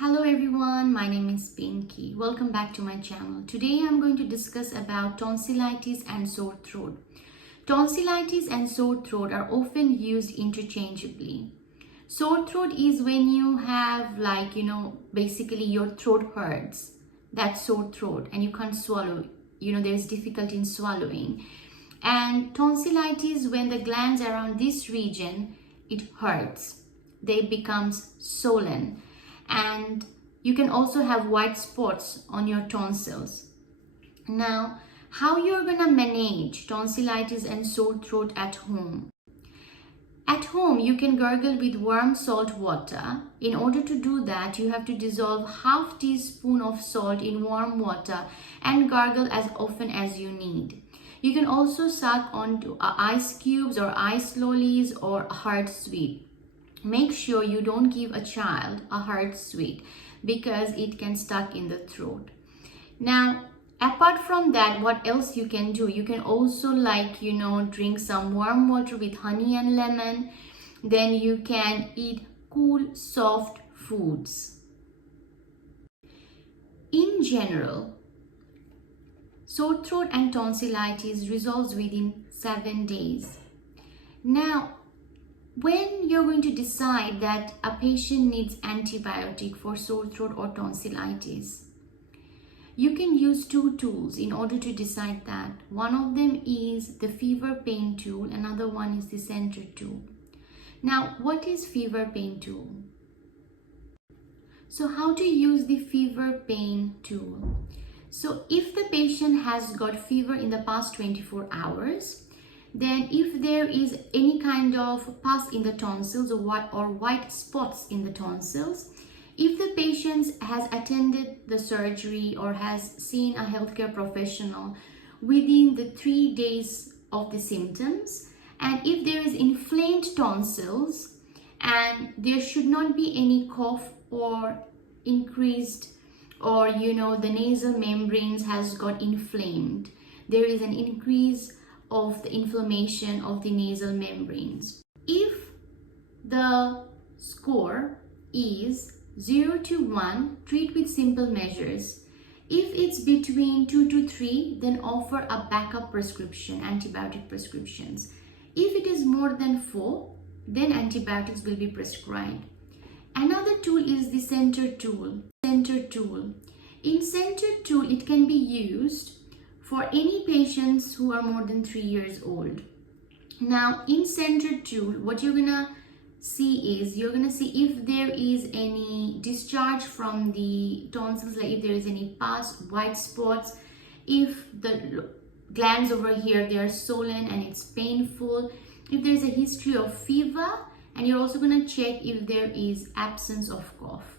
Hello everyone, my name is Pinky. Welcome back to my channel. Today I'm going to discuss about tonsillitis and sore throat. Tonsillitis and sore throat are often used interchangeably. Sore throat is when you have basically your throat hurts. That's sore throat and you can't swallow. There's difficulty in swallowing. And tonsillitis when the glands around this region, it hurts. They become swollen. And you can also have white spots on your tonsils. Now, how you're gonna manage tonsillitis and sore throat at home? At home, you can gargle with warm salt water. In order to do that, you have to dissolve half teaspoon of salt in warm water and gargle as often as you need. You can also suck onto ice cubes or ice lollies or hard sweet. Make sure you don't give a child a hard sweet because it can stuck in the throat. Now, apart from that, what else you can do? You can also drink some warm water with honey and lemon. Then you can eat cool, soft foods. In general, sore throat and tonsillitis resolves within 7 days. Now, when you're going to decide that a patient needs antibiotic for sore throat or tonsillitis, you can use two tools in order to decide that. One of them is the FeverPAIN tool, another one is the center tool. Now, what is FeverPAIN tool? So how to use the FeverPAIN tool? So if the patient has got fever in the past 24 hours, then if there is any kind of pus in the tonsils or white spots in the tonsils, if the patient has attended the surgery or has seen a healthcare professional within the 3 days of the symptoms, and if there is inflamed tonsils and there should not be any cough or increased or the nasal membranes has got inflamed, there is an increase of the inflammation of the nasal membranes. If the score is 0 to 1, treat with simple measures. If it's between 2 to 3, then offer a backup prescription, antibiotic prescriptions. If it is more than 4, then antibiotics will be prescribed. Another tool is the center tool. In center tool, it can be used for any patients who are more than 3 years old. Now, in center tool, what you're gonna see is, if there is any discharge from the tonsils, like if there is any pus, white spots, if the glands over here, they are swollen and it's painful, if there is a history of fever, and you're also gonna check if there is absence of cough.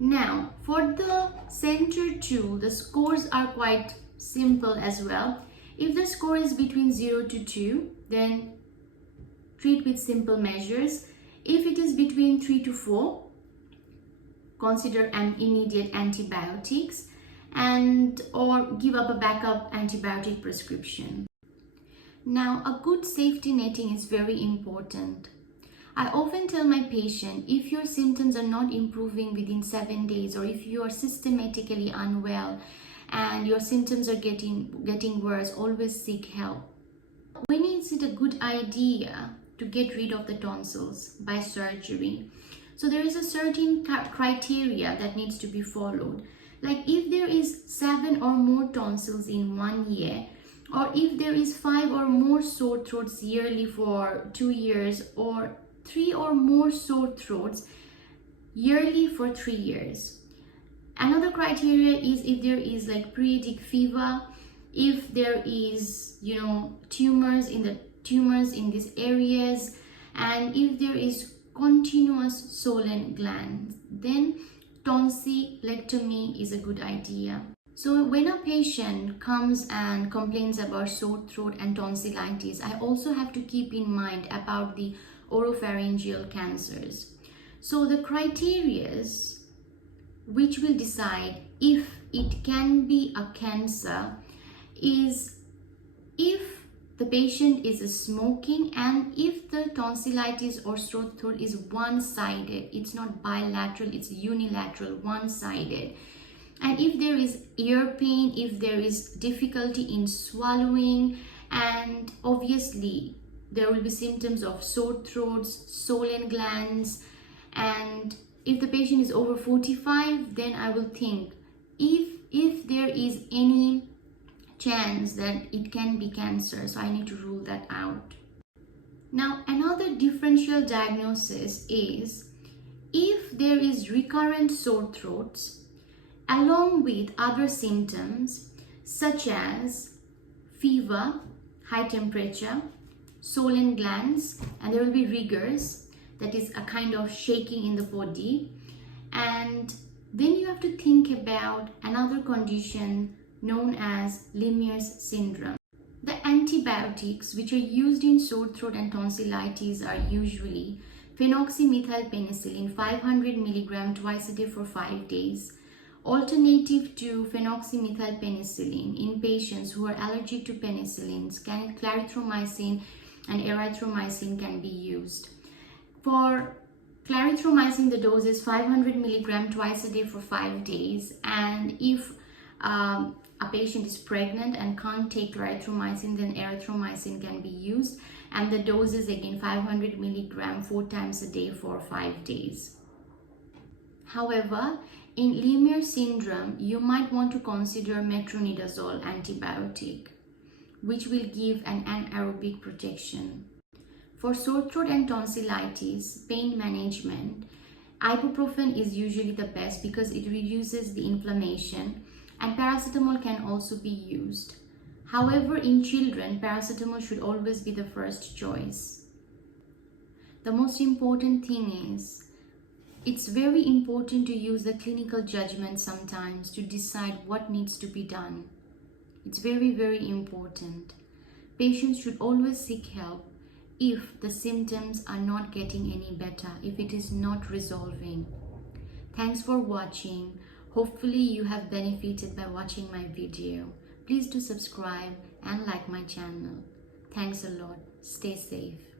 Now, for the center tool, the scores are quite simple as well. If the score is between 0 to 2, then treat with simple measures. If it is between 3 to 4, consider an immediate antibiotics or give up a backup antibiotic prescription. Now, a good safety netting is very important. I often tell my patient, if your symptoms are not improving within 7 days, or if you are systematically unwell and your symptoms are getting worse, always seek help. When is it a good idea to get rid of the tonsils by surgery? So there is a certain criteria that needs to be followed. Like if there is 7 or more tonsils in 1 year, or if there is 5 or more sore throats yearly for 2 years, or 3 or more sore throats yearly for 3 years. Another criteria is if there is periodic fever, if there is tumors in these areas, and if there is continuous swollen glands, then tonsillectomy is a good idea. So when a patient comes and complains about sore throat and tonsillitis, I also have to keep in mind about the oropharyngeal cancers. So the criteria which will decide if it can be a cancer is if the patient is smoking, and if the tonsillitis or sore throat is one-sided, it's not bilateral, it's unilateral, one-sided, and if there is ear pain, if there is difficulty in swallowing, and obviously there will be symptoms of sore throats, swollen glands, and if the patient is over 45, then I will think if there is any chance that it can be cancer, so I need to rule that out. Now, another differential diagnosis is if there is recurrent sore throats along with other symptoms such as fever, high temperature, swollen glands, and there will be rigors, that is a kind of shaking in the body. And then you have to think about another condition known as Lemierre's syndrome. The antibiotics which are used in sore throat and tonsillitis are usually phenoxymethylpenicillin 500 mg twice a day for 5 days. Alternative to phenoxymethylpenicillin in patients who are allergic to penicillins, clarithromycin and erythromycin can be used. For clarithromycin, the dose is 500 mg twice a day for 5 days, and if a patient is pregnant and can't take clarithromycin, then erythromycin can be used, and the dose is again 500 mg 4 times a day for 5 days. However, in Lemierre syndrome, you might want to consider metronidazole antibiotic, which will give an anaerobic protection. For sore throat and tonsillitis pain management, ibuprofen is usually the best because it reduces the inflammation, and paracetamol can also be used. However, in children, paracetamol should always be the first choice. The most important thing is, it's very important to use the clinical judgment sometimes to decide what needs to be done. It's very, very important. Patients should always seek help if the symptoms are not getting any better, if it is not resolving. Thanks for watching. Hopefully you have benefited by watching my video. Please do subscribe and like my channel. Thanks a lot. Stay safe.